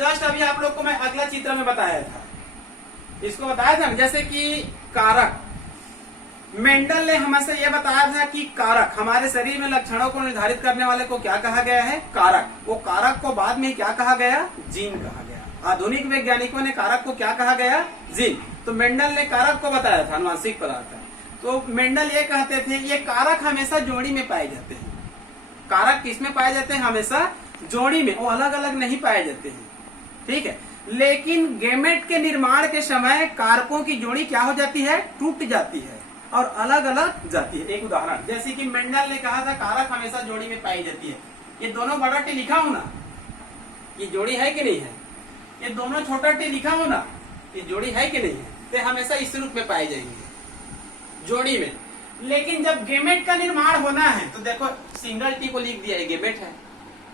Just अभी आप लोग को मैं अगला चित्र में बताया था, इसको बताया था जैसे कि कारक। मेंडल ने हमें ये बताया था कि कारक हमारे शरीर में लक्षणों को निर्धारित करने वाले को क्या कहा गया है, कारक। वो कारक को बाद में क्या कहा गया, जीन कहा गया। आधुनिक वैज्ञानिकों ने कारक को क्या कहा गया, जीन। तो मेंडल ने कारक को बताया था आनुवंशिक पदार्थ। तो मेंडल ये कहते थे ये कारक हमेशा जोड़ी में पाए जाते हैं। कारक किसमें पाए जाते हैं, हमेशा जोड़ी में, वो अलग अलग नहीं पाए जाते हैं। ठीक है, लेकिन गेमेट के निर्माण के समय कारकों की जोड़ी क्या हो जाती है, टूट जाती है और अलग अलग जाती है। एक उदाहरण, जैसे कि मेंडल ने कहा था कारक हमेशा जोड़ी में पाई जाती है। ये दोनों बड़ा टी लिखा हो ना, ये जोड़ी है कि नहीं है। ये दोनों छोटा टी लिखा हो ना, ये जोड़ी है कि नहीं है। तो हमेशा इस रूप में पाए जाएंगे, जोड़ी में। लेकिन जब गेमेट का निर्माण होना है तो देखो सिंगल टी को लिख दिया, ये गेमेट है।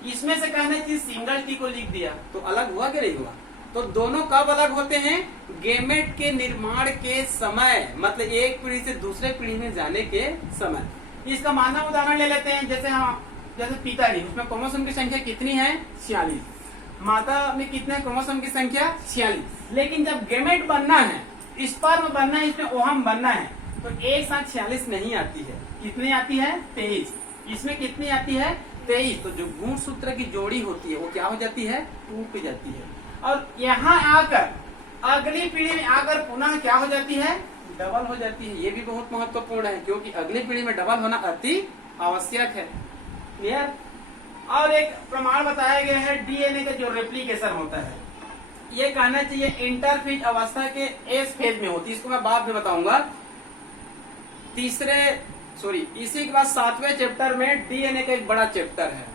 इसमें से कहना चाहिए सिंगल टी को लिख दिया, तो अलग हुआ कि नहीं हुआ। तो दोनों कब अलग होते हैं, गेमेट के निर्माण के समय, मतलब एक पीढ़ी से दूसरे पीढ़ी में जाने के समय। इसका मानव उदाहरण ले लेते हैं, जैसे पिताजी, उसमें क्रोमोसोम की संख्या कितनी है, 46। माता में कितने क्रोमोसोम की संख्या, 46। लेकिन जब गेमेट बनना है, स्पर्म बनना है, इसमें ओहम बनना है, तो एक साथ 46 नहीं आती है। कितनी आती है, 23। इसमें कितनी आती है, 23। तो जो गुणसूत्र की जोड़ी होती है वो क्या हो जाती है, टूट जाती है। और यहाँ आकर अगली पीढ़ी में आकर पुनः क्या हो जाती है, डबल हो जाती है। ये भी बहुत महत्वपूर्ण है, क्योंकि अगली पीढ़ी में डबल होना अति आवश्यक है। क्लियर। और एक प्रमाण बताया गया है डीएनए का जो रेप्लिकेशन होता है, ये कहना चाहिए इंटरफेज अवस्था के एस फेज में होती है। इसको मैं बाद में बताऊंगा। इसी के बाद 7वें चैप्टर में डीएनए का एक बड़ा चैप्टर है,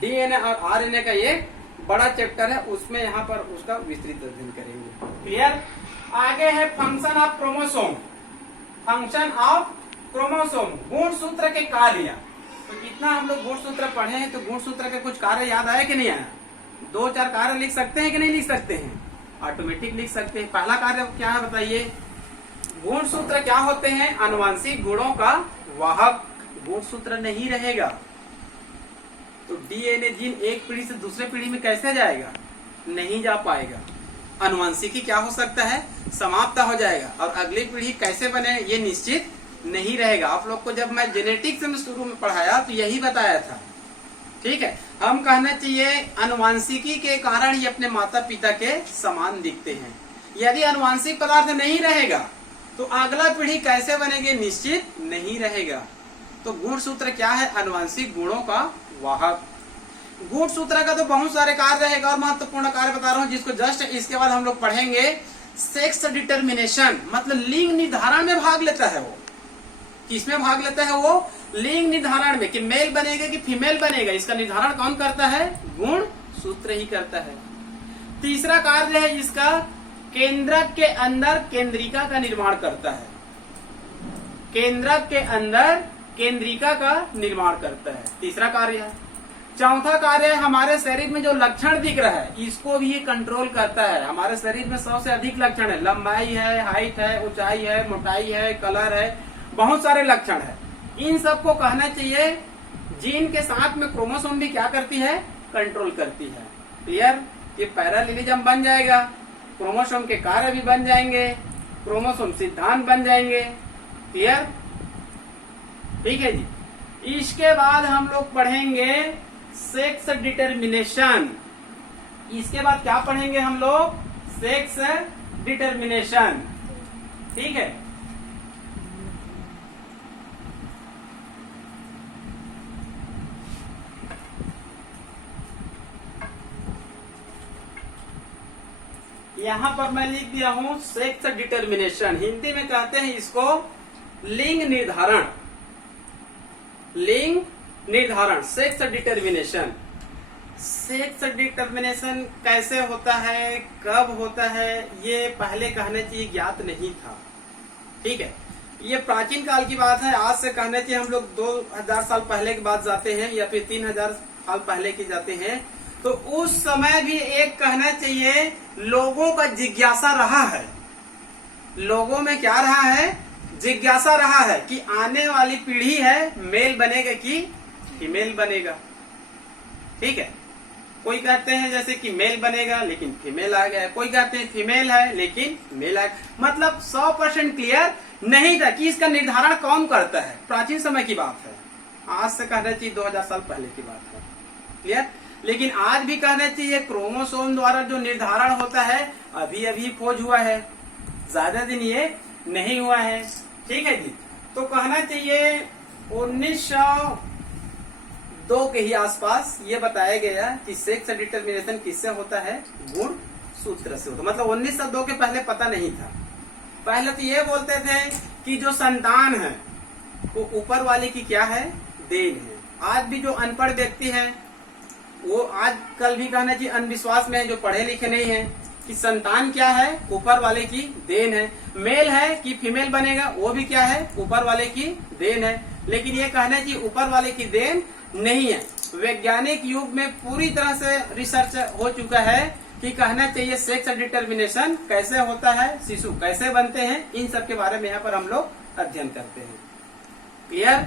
डीएनए और आरएनए का एक बड़ा चैप्टर है, उसमें यहाँ पर उसका विस्तृत अध्ययन करेंगे। क्लियर। आगे है function of chromosome. Function of chromosome, गुणसूत्र के कार्य। तो कितना हम लोग गुणसूत्र पढ़े हैं, तो गुणसूत्र के कुछ कार्य याद आया कि नहीं आया। 2-4 कार्य लिख सकते हैं कि नहीं लिख सकते हैं, ऑटोमेटिक लिख सकते हैं। पहला कार्य क्या है बताइए, गुणसूत्र क्या होते हैं, आनुवंशिक गुणों का वाहक। गुणसूत्र नहीं रहेगा तो डीएनए जीन एक पीढ़ी से दूसरे पीढ़ी में कैसे जाएगा, नहीं जा पाएगा। आनुवंशिकी क्या हो सकता है, समाप्त हो जाएगा। और अगली पीढ़ी कैसे बने ये निश्चित नहीं रहेगा। आप लोग को जब मैं जेनेटिक्स में शुरू में पढ़ाया तो यही बताया था। ठीक है, हम कहना चाहिए आनुवंशिकी के कारण ही अपने माता पिता के समान दिखते हैं। यदि आनुवंशिक पदार्थ नहीं रहेगा तो अगला पीढ़ी कैसे बनेगी, निश्चित नहीं रहेगा। तो गुणसूत्र क्या है, आनुवंशिक गुणों का वाहक। गुणसूत्र का तो बहुत सारे कार्य रहेगा और महत्वपूर्ण कार्य बता रहा हूँ, जिसको जस्ट इसके बाद हम लोग पढ़ेंगे। सेक्स डिटर्मिनेशन, मतलब लिंग निर्धारण में भाग लेता है वो। किसमें भाग लेता है वो, लिंग निर्धारण में, कि मेल बनेगा कि फीमेल बनेगा, इसका निर्धारण कौन करता है, गुणसूत्र ही करता है। तीसरा कार्य है इसका, केंद्रक के अंदर केंद्रिका का निर्माण करता है। केंद्रक के अंदर केंद्रिका का निर्माण करता है, तीसरा कार्य है। चौथा कार्य है हमारे शरीर में जो लक्षण दिख रहा है, इसको भी ये कंट्रोल करता है। हमारे शरीर में 100 से अधिक लक्षण है, लंबाई है, हाइट है, ऊंचाई है, मोटाई है, कलर है, बहुत सारे लक्षण है। इन सबको कहना चाहिए जीन के साथ में क्रोमोसोम भी क्या करती है, कंट्रोल करती है। क्लियर। ये पैरालिनिज्म बन जाएगा, क्रोमोसोम के कार्य भी बन जाएंगे, क्रोमोसोम सिद्धांत बन जाएंगे। क्लियर, ठीक है जी। इसके बाद हम लोग पढ़ेंगे सेक्स डिटर्मिनेशन। इसके बाद क्या पढ़ेंगे हम लोग, सेक्स डिटर्मिनेशन। ठीक है, यहां पर मैं लिख दिया हूं सेक्स डिटर्मिनेशन। हिंदी में कहते हैं इसको लिंग निर्धारण। लिंग निर्धारण, सेक्स डिटर्मिनेशन। सेक्स डिटर्मिनेशन कैसे होता है, कब होता है, ये पहले कहने चाहिए ज्ञात नहीं था। ठीक है, ये प्राचीन काल की बात है। आज से कहने चाहिए हम लोग 2000 साल पहले की बात जाते हैं या फिर 3000 साल पहले की जाते हैं। तो उस समय भी एक कहना चाहिए लोगों का जिज्ञासा रहा है। लोगों में क्या रहा है, जिज्ञासा रहा है कि आने वाली पीढ़ी है मेल बनेगा कि फीमेल बनेगा। ठीक है, कोई कहते हैं जैसे कि मेल बनेगा लेकिन फीमेल आ गया, कोई कहते हैं फीमेल है लेकिन मेल आ गया। मतलब 100% क्लियर नहीं था कि इसका निर्धारण कौन करता है। प्राचीन समय की बात है, आज से कहना चाहिए 2000 साल पहले की बात है। क्लियर? लेकिन आज भी कहना चाहिए क्रोमोसोम द्वारा जो निर्धारण होता है अभी अभी खोज हुआ है, ज्यादा दिन ये नहीं हुआ है। ठीक है जी, तो कहना चाहिए 1902 के ही आसपास ये बताया गया कि सेक्स डिटर्मिनेशन किससे होता है, गुण सूत्र से होता है। मतलब 1902 के पहले पता नहीं था। पहले तो ये बोलते थे कि जो संतान है वो ऊपर वाले की क्या है, देन है। आज भी जो अनपढ़ व्यक्ति है वो आज कल भी कहना चाहिए अंधविश्वास में है, जो पढ़े लिखे नहीं है, कि संतान क्या है, ऊपर वाले की देन है। मेल है कि फीमेल बनेगा वो भी क्या है, ऊपर वाले की देन है। लेकिन ये कहना चाहिए ऊपर वाले की देन नहीं है। वैज्ञानिक युग में पूरी तरह से रिसर्च हो चुका है कि कहना चाहिए सेक्स डिटर्मिनेशन कैसे होता है, शिशु कैसे बनते हैं, इन सब के बारे में यहाँ पर हम लोग अध्ययन करते हैं। क्लियर?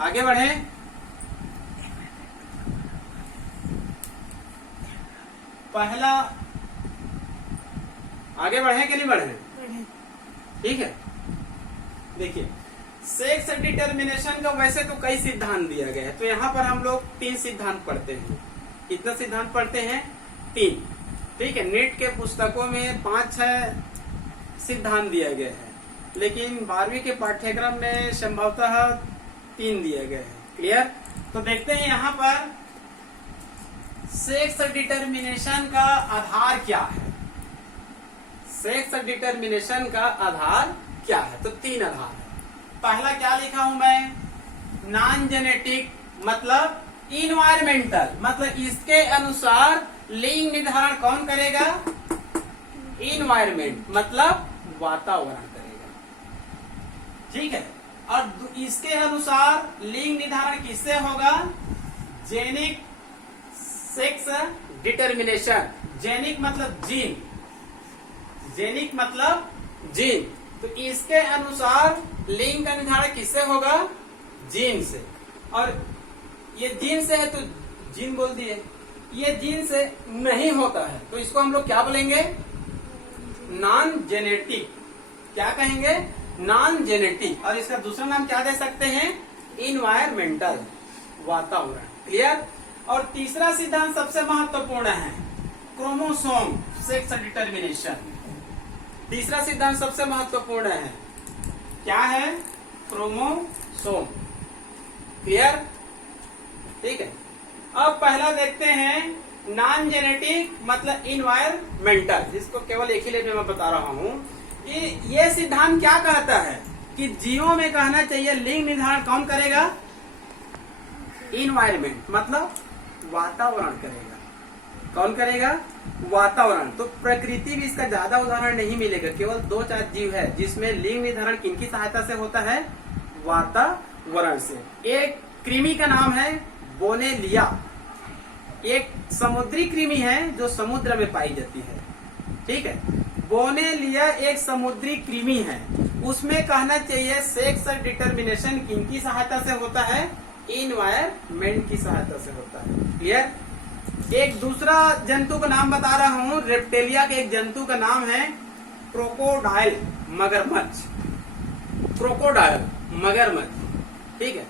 आगे बढ़े। पहला, आगे बढ़े कि नहीं बढ़े? ठीक है, देखिए सेक्स डिटर्मिनेशन का वैसे तो कई सिद्धांत दिया गया है, तो यहाँ पर हम लोग 3 सिद्धांत पढ़ते हैं। कितना सिद्धांत पढ़ते हैं? 3। ठीक है, नीट के पुस्तकों में 5-6 सिद्धांत दिया गया है, लेकिन 12वीं के पाठ्यक्रम में संभवतः 3 दिए गए हैं। क्लियर? तो देखते हैं यहाँ पर सेक्स डिटर्मिनेशन का आधार क्या है। सेक्स डिटर्मिनेशन का आधार क्या है? तो 3 आधार है। पहला क्या लिखा हूं मैं? नॉन जेनेटिक, मतलब इन्वायरमेंटल, मतलब इसके अनुसार लिंग निर्धारण कौन करेगा? इन्वायरमेंट, मतलब वातावरण करेगा। ठीक है, और इसके अनुसार लिंग निर्धारण किससे होगा? Genic sex determination. जेनिक मतलब जीन, जेनिक मतलब जीन। तो इसके अनुसार लिंग का निर्धारण किससे होगा? जीन से। और ये जीन से है तो जीन बोल दिए, ये जीन से नहीं होता है तो इसको हम लोग क्या बोलेंगे? Non genetic. क्या कहेंगे? Non genetic. और इसका दूसरा नाम क्या दे सकते हैं? इन्वायरमेंटल, वातावरण। क्लियर? और तीसरा सिद्धांत सबसे महत्वपूर्ण है, क्रोमोसोम सेक्स डिटर्मिनेशन। तीसरा सिद्धांत सबसे महत्वपूर्ण है, क्या है? क्रोमोसोम। क्लियर? ठीक है, अब पहला देखते हैं नॉन जेनेटिक मतलब इन्वायरमेंटल, जिसको केवल एक ही लेवल में मैं बता रहा हूँ। ये सिद्धांत क्या कहता है कि जीवों में कहना चाहिए लिंग निर्धारण कौन करेगा? इन्वायरमेंट, मतलब वातावरण करेगा। कौन करेगा? वातावरण। तो प्रकृति भी इसका ज्यादा उदाहरण नहीं मिलेगा, केवल 2-4 जीव है जिसमें लिंग निर्धारण किनकी सहायता से होता है? वातावरण से। एक कृमि का नाम है बोनेलिया, एक समुद्री कृमि है जो समुद्र में पाई जाती है। ठीक है, बोनेलिया एक समुद्री कृमि है, उसमें कहना चाहिए सेक्स डिटर्मिनेशन किनकी सहायता से होता है? इन्वायरमेंट की सहायता से होता है। क्लियर? एक दूसरा जंतु का नाम बता रहा हूँ, रेप्टेलिया के एक जंतु का नाम है क्रोकोडाइल, मगरमच्छ। क्रोकोडाइल, मगरमच्छ। ठीक है,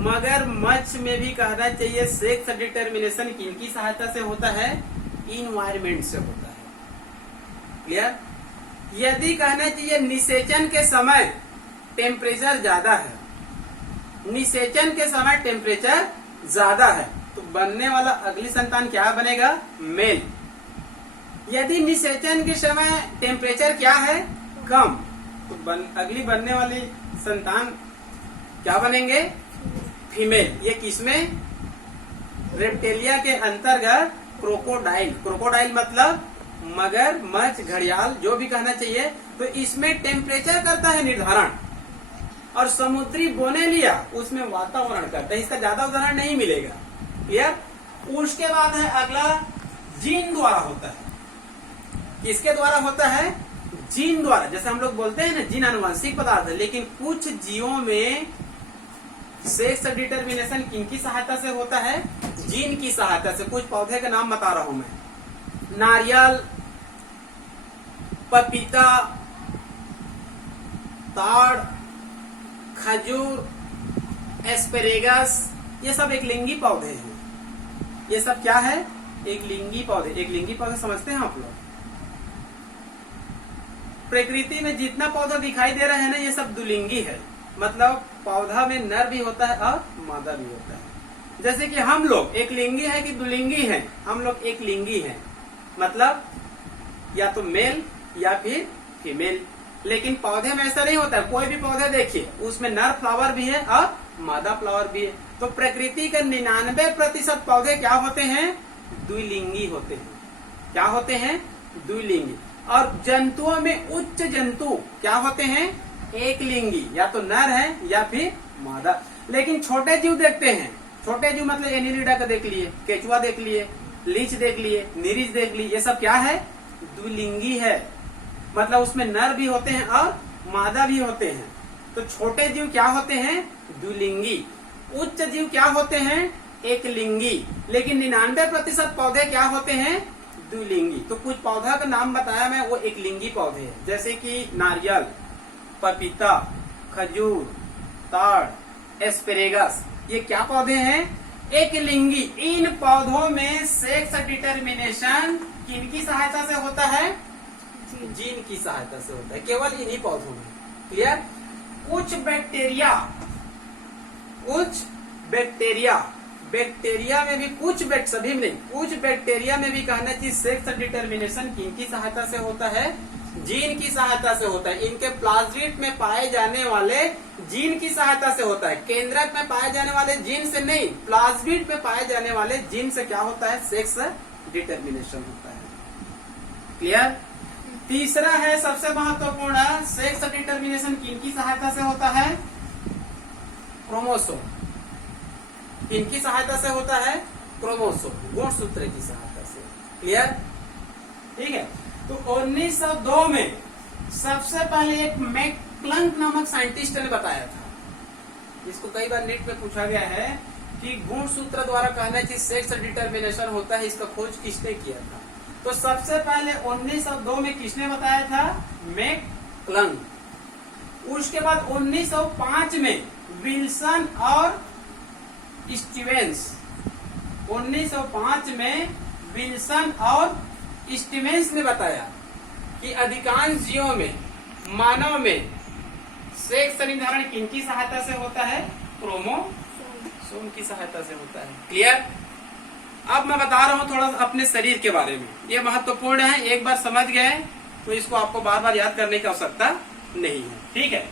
मगरमच्छ में भी कहना चाहिए सेक्स डिटर्मिनेशन किनकी सहायता से होता है? इन्वायरमेंट से होता है। क्लियर? यदि कहना चाहिए निषेचन के समय टेम्परेचर ज्यादा है, निषेचन के समय टेम्परेचर ज्यादा है, तो बनने वाला अगली संतान क्या बनेगा? मेल। यदि निषेचन के समय टेम्परेचर क्या है? कम, तो अगली बनने वाली संतान क्या बनेंगे? फीमेल। ये किसमें? रेप्टेलिया के अंतर्गत क्रोकोडाइल। क्रोकोडाइल मतलब मगरमच्छ, घड़ियाल, जो भी कहना चाहिए। तो इसमें टेम्परेचर करता है निर्धारण, और समुद्री बोनेलिया उसमें वातावरण करता है। इसका ज्यादा उदाहरण नहीं मिलेगा। क्लियर? उसके बाद है अगला, जीन द्वारा होता है। किसके द्वारा होता है? जीन द्वारा। जैसे हम लोग बोलते हैं ना, जीन आनुवंशिक पदार्थ है, लेकिन कुछ जीवों में सेक्स डिटर्मिनेशन किनकी सहायता से होता है? जीन की सहायता से। कुछ पौधे का नाम बता रहा हूं मैं, नारियल, पपीता, ताड़, खजूर, एस्पेरेगस, ये सब एक लिंगी पौधे हैं। ये सब क्या है? एक लिंगी पौधे। एक लिंगी पौधे समझते हैं आप लोग? प्रकृति में जितना पौधा दिखाई दे रहा है ना, ये सब द्विलिंगी है। मतलब पौधा में नर भी होता है और मादा भी होता है। जैसे कि हम लोग एक लिंगी है कि द्विलिंगी है? हम लोग एक लिंगी है, मतलब या तो मेल या फिर फीमेल। लेकिन पौधे में ऐसा नहीं होता है। कोई भी पौधे देखिए, उसमें नर फ्लावर भी है और मादा फ्लावर भी है। तो प्रकृति के 99% पौधे क्या होते हैं? द्विलिंगी होते हैं। क्या होते हैं? द्विलिंगी। और जंतुओं में उच्च जंतु क्या होते हैं? एक लिंगी, या तो नर है या फिर मादा। लेकिन छोटे जीव देखते हैं, छोटे जीव मतलब एनिलिडा का देख लिए, केचुआ देख लिए, लीच देख लिए, निरीज देख लिए, ये सब क्या है? द्विलिंगी है। मतलब उसमें नर भी होते हैं और मादा भी होते हैं। तो छोटे जीव क्या होते हैं? द्विलिंगी। उच्च जीव क्या होते हैं? एक लिंगी। लेकिन 99% पौधे क्या होते हैं? द्विलिंगी। तो कुछ पौधा का नाम बताया मैं, वो एक लिंगी पौधे हैं। जैसे कि नारियल, पपीता, खजूर, ताड़, एस्पेरेगस, ये क्या पौधे हैं? एक लिंगी। इन पौधों में सेक्स डिटर्मिनेशन किनकी सहायता से होता है? जीन की सहायता से होता है, केवल इन्हीं पौधों में। क्लियर? कुछ बैक्टीरिया में भी सभी में नहीं, कुछ बैक्टीरिया में भी कहना चाहिए सेक्स डिटर्मिनेशन किनकी सहायता से होता है? जीन की सहायता से होता है। इनके प्लाज्मिड में पाए जाने वाले जीन की सहायता से होता है। केंद्रक में पाए जाने वाले जीन से नहीं, प्लाज्मिड में पाए जाने वाले जीन से क्या होता है? सेक्स डिटर्मिनेशन होता है। क्लियर? तीसरा है सबसे महत्वपूर्ण, सेक्स डिटर्मिनेशन किनकी सहायता से होता है? क्रोमोसोम। किनकी सहायता से होता है? क्रोमोसोम, गुणसूत्र की सहायता से। क्लियर? ठीक है। तो 1902 में सबसे पहले एक मैक्लंक नामक साइंटिस्ट ने बताया था, इसको कई बार नेट पे पूछा गया है कि गुणसूत्र द्वारा कहना कि सेक्स डिटर्मिनेशन होता है, इसका खोज किसने किया था? तो सबसे पहले 1902 में किसने बताया था? मैक्लंक। उसके बाद 1905 में विल्सन और स्टीवेंस। 1905 में विल्सन और स्टीवेंस ने बताया कि अधिकांश जीवों में, मानव में सेक्स निर्धारण किनकी सहायता से होता है? क्रोमोसोम की सहायता से होता है। क्लियर? अब मैं बता रहा हूं थोड़ा अपने शरीर के बारे में, ये महत्वपूर्ण है। एक बार समझ गए तो इसको आपको बार बार याद करने की आवश्यकता नहीं है। ठीक है?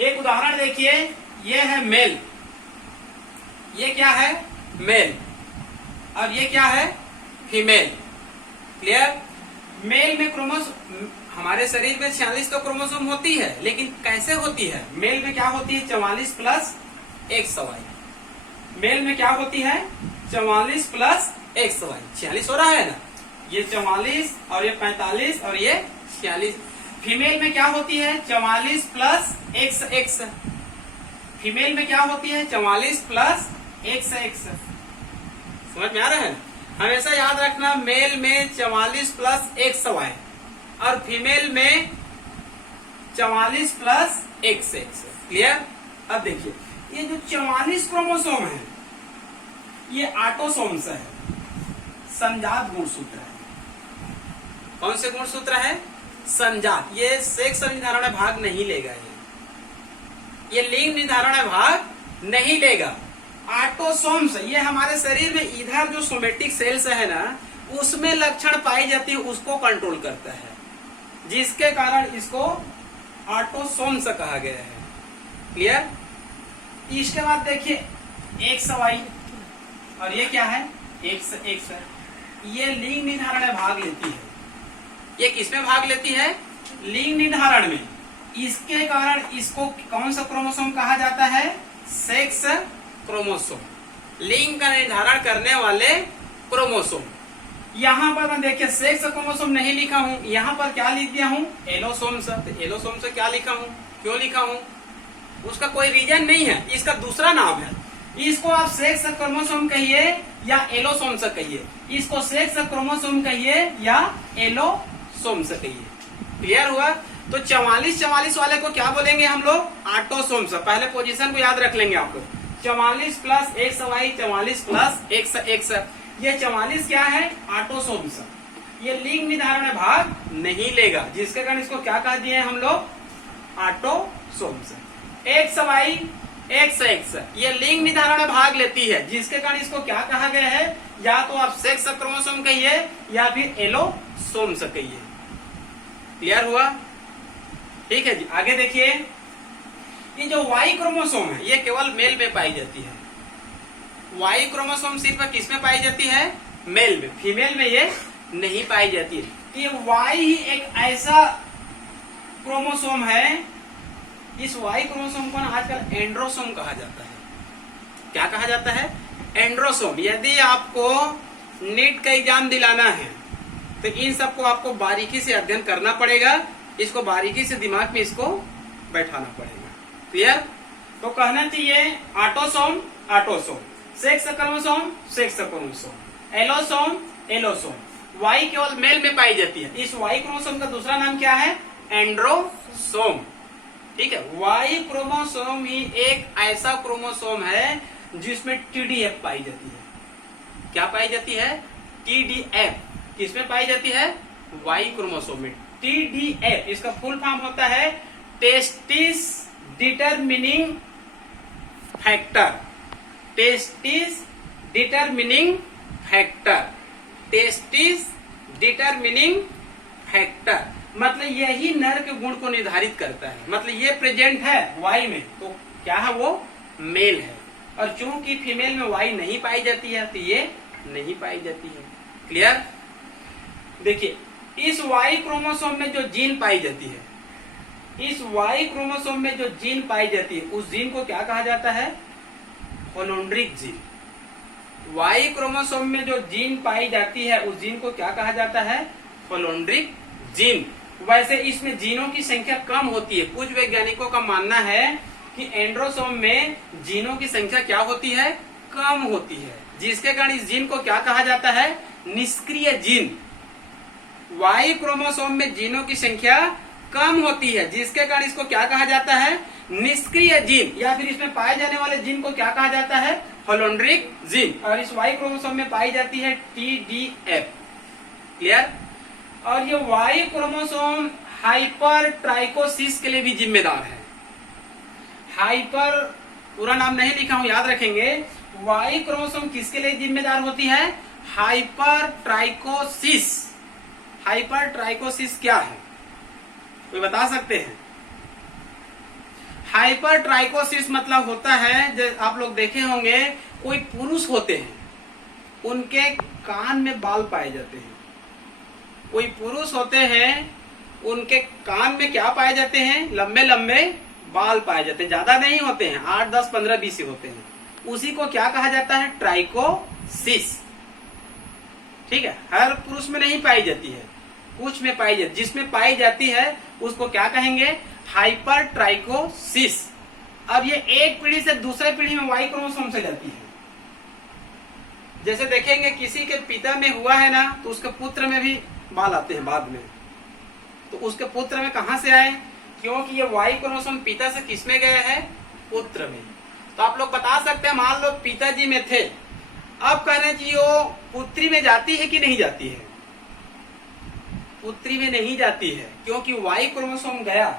एक उदाहरण देखिए, ये है मेल, ये क्या है? मेल। और ये क्या है? फीमेल। क्लियर? मेल में क्रोमोसोम, हमारे शरीर में 46 तो क्रोमोसोम होती है, लेकिन कैसे होती है? मेल में क्या होती है? 44 प्लस XY। मेल में क्या होती है? 44 प्लस XY। 46 हो रहा है ना? ये 44 और ये 45 और ये 46। फीमेल में क्या होती है? 44 प्लस XX। फीमेल में क्या होती है? 44 प्लस XX। समझ में आ रहा है? हमेशा याद रखना, मेल में 44 प्लस XY और फीमेल में 44 प्लस XX। क्लियर? अब देखिए, ये जो 44 क्रोमोसोम है, ये ऑटोसोम्स है, संजात गुणसूत्र है। कौन से गुणसूत्र है? संजात। ये सेक्स निर्धारण भाग नहीं लेगा, ये लिंग निर्धारण भाग नहीं लेगा। ऑटोसोम्स, ये हमारे शरीर में इधर जो सोमेटिक सेल्स है ना, उसमें लक्षण पाई जाती है, उसको कंट्रोल करता है, जिसके कारण इसको ऑटोसोम्स कहा गया है। क्लियर? इसके बाद देखिए XY, और ये क्या है? XX। ये लिंग निर्धारण में भाग लेती है। ये किसमें भाग लेती है? लिंग निर्धारण में। इसके कारण इसको कौन सा क्रोमोसोम कहा जाता है? सेक्स क्रोमोसोम, लिंग का निर्धारण करने वाले क्रोमोसोम। यहाँ पर मैं देखिए सेक्स क्रोमोसोम नहीं लिखा हूँ, यहाँ पर क्या लिख दिया हूँ? एलोसोम्स। तो एलोसोम्स क्या लिखा हूँ? क्यों लिखा हूँ? उसका कोई रीजन नहीं है, इसका दूसरा नाम है। इसको आप सेक्स क्रोमोसोम कहिए या एलोसोम से कहिए, इसको सेक्स क्रोमोसोम कहिए या एलोसोम से कहिए। क्लियर हुआ? तो 44 वाले को क्या बोलेंगे हम लोग? ऑटोसोम से। पहले पोजीशन को याद रख लेंगे आप लोग। 44 प्लस XY, 44 प्लस X। ये 44 क्या है? ऑटोसोम से। ये लिंग निर्धारण भाग नहीं लेगा, जिसके कारण इसको क्या कह दिए हम लोग? ऑटोसोम से। XY, XX ये लिंग निर्धारण भाग लेती है, जिसके कारण इसको क्या कहा गया है? या तो आप सेक्स क्रोमोसोम कहिए या फिर एलोसोम से कहिए। क्लियर हुआ? ठीक है जी। आगे देखिए, ये जो Y क्रोमोसोम है ये केवल मेल में पाई जाती है। Y क्रोमोसोम सिर्फ किस में पाई जाती है? मेल में। फीमेल में ये नहीं पाई जाती है। तो ये Y ही एक ऐसा क्रोमोसोम है, इस Y क्रोमोसोम को आजकल एंड्रोसोम कहा जाता है। क्या कहा जाता है? एंड्रोसोम। यदि आपको नीट का एग्जाम दिलाना है तो इन सबको आपको बारीकी से अध्ययन करना पड़ेगा, इसको बारीकी से दिमाग में इसको बैठाना पड़ेगा। क्लियर? तो कहना चाहिए autosome, autosome, sex chromosome, sex chromosome, allosome, allosome. Y केवल मेल में पाई जाती है। इस Y क्रोमोसोम का दूसरा नाम क्या है? एंड्रोसोम। ठीक है। Y क्रोमोसोम ही एक ऐसा क्रोमोसोम है जिसमें TDF पाई जाती है। क्या पाई जाती है? TDF। किसमें पाई जाती है? Y क्रोमोसोम में। TDF इसका फुल फॉर्म होता है testis determining factor. Testis determining factor. Testis determining factor मतलब यही नर के गुण को निर्धारित करता है। मतलब ये प्रेजेंट है Y में तो क्या है? वो मेल है। और चूंकि फीमेल में Y नहीं पाई जाती है तो ये नहीं पाई जाती है। क्लियर? देखिए, इस Y क्रोमोसोम में जो जीन पाई जाती है, इस Y क्रोमोसोम में जो जीन पाई जाती है उस जीन को क्या कहा जाता है? होलोंड्रिक जीन। Y क्रोमोसोम में जो जीन पाई जाती है उस जीन को क्या कहा जाता है? होलोंड्रिक जीन। वैसे इसमें जीनों की संख्या कम होती है। कुछ वैज्ञानिकों का मानना है कि एंड्रोसोम में जीनों की संख्या क्या होती है? कम होती है, जिसके कारण इस जीन को क्या कहा जाता है? निष्क्रिय जीन। Y क्रोमोसोम में जीनों की संख्या कम होती है, जिसके कारण इसको क्या कहा जाता है? निष्क्रिय जीन। या फिर इसमें पाए जाने वाले जीन को क्या कहा जाता है? होलोंड्रिक जीन। और इस Y क्रोमोसोम में पाई जाती है TDF। क्लियर? और ये Y क्रोमोसोम हाइपर ट्राइकोसिस के लिए भी जिम्मेदार है। हाइपर पूरा नाम नहीं लिखा हूं, याद रखेंगे। Y क्रोमोसोम किसके लिए जिम्मेदार होती है? Hyper trichosis. हाइपर ट्राइकोसिस क्या है? कोई बता सकते हैं? हाइपर ट्राइकोसिस मतलब होता है, जो आप लोग देखे होंगे, कोई पुरुष होते हैं उनके कान में बाल पाए जाते हैं। कोई पुरुष होते हैं उनके कान में क्या पाए जाते हैं? लंबे लंबे बाल पाए जाते हैं। ज्यादा नहीं होते हैं, 8, 10, 15, 20 ही होते हैं। उसी को क्या कहा जाता है? ट्राइकोसिस। ठीक है। हर पुरुष में नहीं पाई जाती है, कुछ में पाई जाती। जिसमें पाई जाती है उसको क्या कहेंगे? Hyper trichosis. अब ये एक पीढ़ी से दूसरे पीढ़ी में Y क्रोमोसोम से जाती है। जैसे देखेंगे किसी के पिता में हुआ है ना, तो उसके पुत्र में भी बाल आते हैं बाद में। तो उसके पुत्र में कहां से आए? क्योंकि ये Y क्रोमोसोम पिता से किसमें गया है? पुत्र में। तो आप लोग बता सकते हैं, मान लो पिताजी में थे, अब कहना चाहिए वो पुत्री में जाती है कि नहीं जाती है? पुत्री में नहीं जाती है, क्योंकि Y क्रोमोसोम गया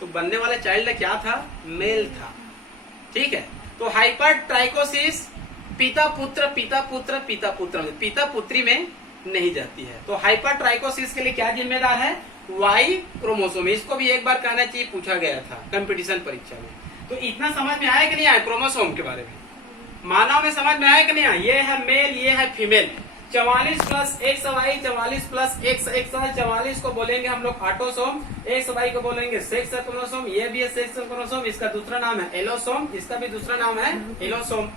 तो बनने वाला चाइल्ड क्या था? मेल था। ठीक है। तो हाइपर ट्राइकोसिस पिता पुत्र, पिता पुत्र, पिता पुत्र, पिता पुत्री में नहीं जाती है। तो हाइपर ट्राइकोसिस के लिए क्या जिम्मेदार है? Y chromosome. इसको भी एक बार कहना चाहिए, पूछा गया था कंपटीशन परीक्षा में। तो इतना समझ में आया कि नहीं आया क्रोमोसोम के बारे में? मानव में समझ में आया कि नहीं आया? ये है मेल, ये है female. 44 plus XY, 44 plus XXY, 44 को बोलेंगे हम लोग ऑटोसोम, XY को बोलेंगे सेक्स क्रोमोसोम। ये भी है सेक्स क्रोमोसोम, इसका दूसरा नाम है एलोसोम, इसका भी दूसरा नाम है एलोसोम।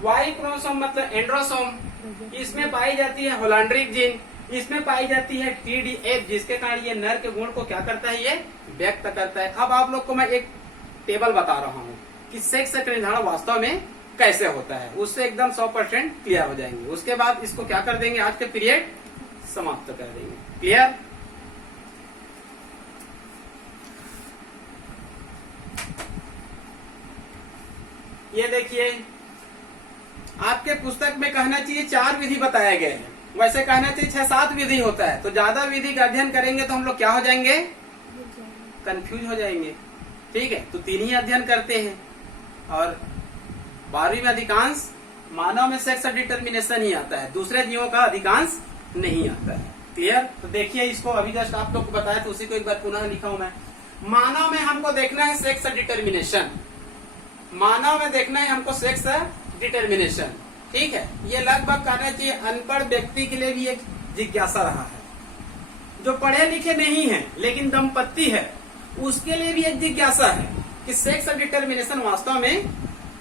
Y क्रोमोसोम मतलब एंड्रोसोम। इसमें पाई जाती है होलांड्रिक जीन, इसमें पाई जाती है TDF, जिसके कारण ये नर के गुण को क्या करता है? ये व्यक्त करता है। अब आप लोग को मैं एक टेबल बता रहा हूँ कि सेक्स का निर्धारण वास्तव में कैसे होता है, उससे एकदम 100% क्लियर हो जाएंगे। उसके बाद इसको क्या कर देंगे, आज के पीरियड समाप्त कर देंगे। क्लियर? ये देखिए आपके पुस्तक में कहना चाहिए 4 विधि बताए गए हैं, वैसे कहना चाहिए 6-7 विधि होता है। तो ज्यादा विधि का अध्ययन करेंगे तो हम लोग क्या हो जाएंगे, कंफ्यूज हो जाएंगे। ठीक है, तो 3 ही अध्ययन करते हैं और 12वीं में अधिकांश मानव में सेक्स डिटर्मिनेशन ही आता है, दूसरे जीवों का अधिकांश नहीं आता है। क्लियर? तो देखिए इसको अभी जस्ट आप लोग को बताया तो उसी को एक बार पुनः लिखा हूं मैं। मानव में हमको देखना है सेक्स डिटर्मिनेशन, मानव में देखना है हमको सेक्स डिटर्मिनेशन। ठीक है, ये लगभग कहना चाहिए अनपढ़ व्यक्ति के लिए भी एक जिज्ञासा रहा है, जो पढ़े लिखे नहीं है लेकिन दंपत्ति है उसके लिए भी एक जिज्ञासा है कि सेक्स डिटर्मिनेशन वास्तव में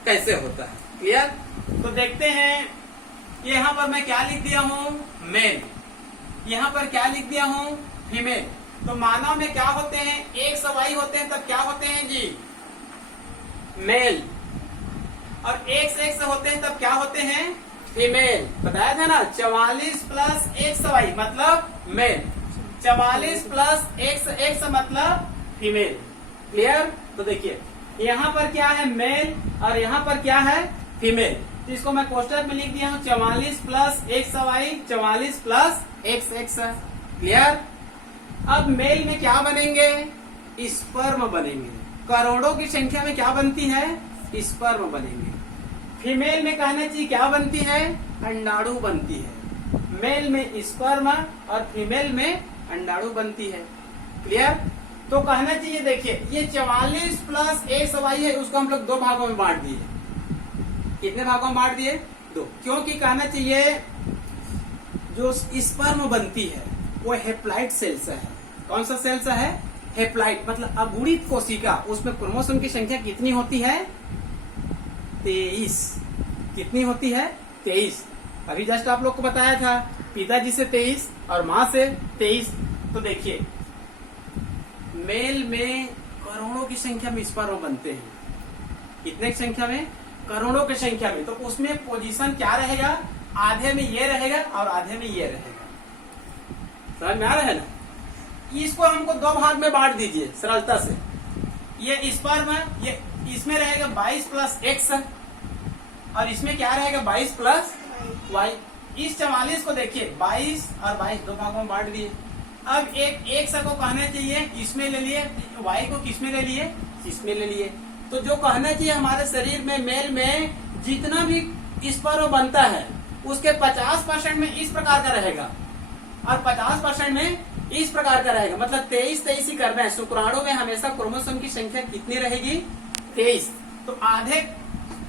कैसे होता है। क्लियर? तो देखते हैं, यहाँ पर मैं क्या लिख दिया हूँ, मेल, यहाँ पर क्या लिख दिया हूँ, फीमेल। तो मानव में क्या होते हैं, एक सवाई होते हैं, तब क्या होते हैं जी, मेल, और एक से एक से होते हैं तब क्या होते हैं, फीमेल। बताया था ना, 44 प्लस 1 सवाई मतलब मेल, 44 प्लस 1 से मतलब फीमेल। क्लियर? तो देखिए यहाँ पर क्या है, मेल, और यहाँ पर क्या है, फीमेल। तो इसको मैं कोष्टक में लिख दिया हूँ 44 प्लस 1 सवाई 44 प्लस 1 क्लियर? अब मेल में क्या बनेंगे, स्पर्म बनेंगे। करोड़ों की संख्या में क्या बनती है, स्पर्म बनेंगे। फीमेल में कहना चाहिए क्या बनती है, अंडाणु बनती है। मेल में स्पर्म और फीमेल में अंडाणु बनती है। क्लियर? तो कहना चाहिए देखिए ये 44 प्लस 1 सवाई है, उसको हम लोग 2 भागों में बांट दिए। कितने भागों में बांट दिए, 2, क्योंकि कहना चाहिए जो स्पर्म बनती है वो हेप्लाइट सेल से है। कौन सा सेल से है, हेप्लाइट, मतलब अगुणित कोशिका। उसमें क्रोमोसोम की संख्या कितनी होती है, 23। कितनी होती है, 23। अभी जस्ट आप लोग को बताया था, पिताजी से 23 और माँ से 23। तो देखिए मेल में करोड़ों की संख्या में स्पर्म बनते हैं। कितने की संख्या में, करोड़ों की संख्या में। तो उसमें पोजीशन क्या रहेगा, आधे में ये रहेगा और आधे में ये रहेगा। समझ में आ रहा है ना? इसको हमको 2 भाग में बांट दीजिए सरलता से। ये स्पर्म, ये इसमें रहेगा 22 प्लस x और इसमें क्या रहेगा 22 प्लस y। इस 44 को देखिए 22 और 22 2 भागों में बांट दिए। अब एक को कहना चाहिए इसमें ले लिए, y को किसमें ले लिए, इसमें ले लिए। तो जो कहना चाहिए हमारे शरीर में मेल में जितना भी स्पर्म बनता है उसके 50% में इस प्रकार का रहेगा और 50% में इस प्रकार का रहेगा। मतलब 23 ही करना है। शुक्राणु में हमेशा क्रोमोसोम की संख्या कितनी रहेगी, 23। तो आधे